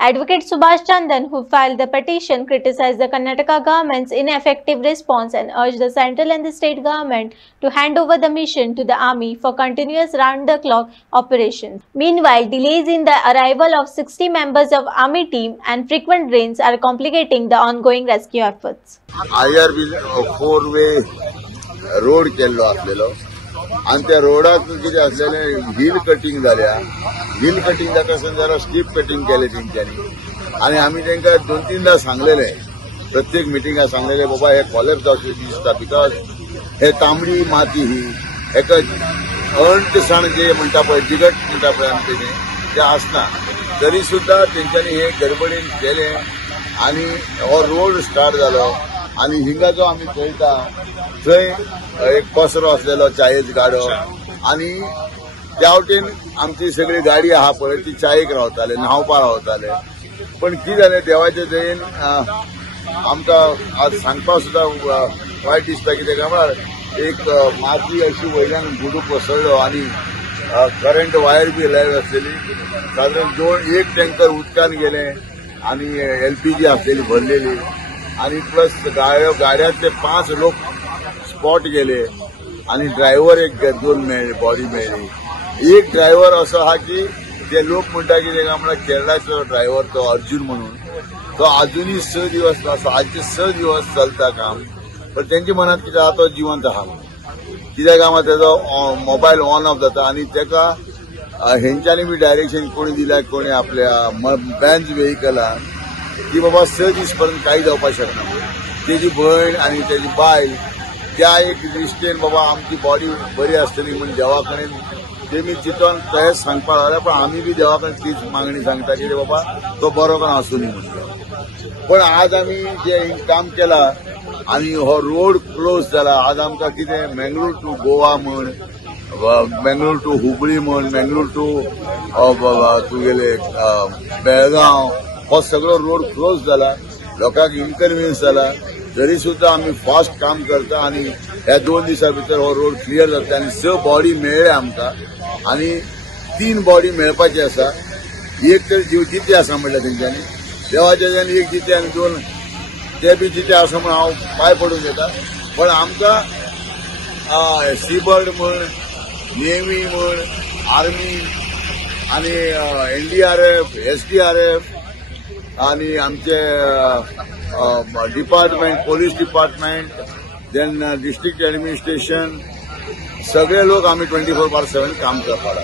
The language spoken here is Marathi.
Advocate Subhash Chandan, who filed the petition, criticized the Karnataka government's ineffective response and urged the central and the state government to hand over the mission to the army for continuous round-the-clock operations. Meanwhile, delays in the arrival of 60 members of army team and frequent rains are complicating the ongoing rescue efforts. IRB 4-way road केल्लो आसलेलो आणि त्या रोडाक कितें आसलेले हिल कटिंग जाल्या. हिल कटिंग जाता आसतना जरा स्टीप कटिंग केले तेंच्यांनी आणि आमी तांकां 2-3दा सांगलेले, प्रत्येक मिटिंगाक सांगलेले बाबा हे कॉलेप्स जावचे दिसता बिकॉज हे तांबडी माती ही हेका अणटसाण जे म्हणटा पळय जिगट म्हणटा पळय आमी ते आसना. तरी सुद्धा तेंच्यांनी हे गडबडीन केले आणि हो रोड स्टार्ट जालो आणि हिंगा जो आमी पळयता थंय एक कोसरो आसलेलो चायेचो गाडो आणि त्या वटेन आमची सगळी गाडी आहा पळय ती चायेक रावताले, न्हावपा रावताले. पण कितें जालें देवाचे दयेन आमकां आज सांगपाक सुद्धा वायट दिसता. कित्याक काय म्हळ्यार एक माती अशी वयल्यान बुडूक कोसळ्ळो आणि करंट वायर बी लायव आसलेली. सादारण एक टँकर उदकान गेले आणि LPG आसलेली भरलेली आणि प्लस गाड्यांतले 5 लोक स्पॉट गेले आणि ड्रायव्हर एक 2 मेळ्ळे, बॉडी मेळ्ळी. एक ड्रायव्हर असो हा की ते लोक म्हणटा की म्हळ्यार केरळाचो ड्रायव्हर तो अर्जुन म्हणून तो अजूनही 6 दिवस आजचे 6 दिवस चलता काम. पण त्यांच्या मनात कितें आहा तो जिवंत आहा कित्याक कामां तेजो मोबायल ऑन ऑफ जाता आणि तेका हेंच्यांनी बी डायरेक्शन कोणी दिल्या कोणी आपल्या बँच व्हेकलान की बाबा 6 दीस पर्यंत काही जावपाक शकना. तेजी भयण आणि तेजी बायल त्या एक दृश्टेन बाबा आमची बॉडी बरी आसतली म्हणून देवा कडेन तेमी चिंतून तें सांगपाक लागले. पण आमी बी देवा कडेन तीच मागणी सांगता की बाबा तो बरो करून आसूं न्ही म्हणून. पण आज आमी जे काम केला आणि हो रोड क्लोज जाला. आज आमकां कितें मेंगलोर टू गोवा म्हण, मेंगलोर टू हुबळी म्हण, मेंगलोर टू तुगेले बेळगांव हो सगळो रोड क्लोज जाला. लोकांक इनकन्विनियन्स जाला. तरी सुद्धा आम्ही फास्ट काम करता आणि ह्या 2 दिसां भितर हो रोड क्लियर जाता आणि 6 बॉडी मेळ्ळे आमकां आणि 3 बॉडी मेळपाची आसा. एक तर जीव जिते आसा म्हणल्यार तेंच्यांनी देवाच्या दयेन एक जिते आनी 2 ते बी जिते आसा म्हणून हांव पांय पडून घेता. पण आमकां सीबर्ड म्हण, नेव्ही म्हण, आर्मी आणि NDRF, SDRF आणि आमचे department, police department, then district administration सगळे लोक आम्ही 24/7 काम करतात.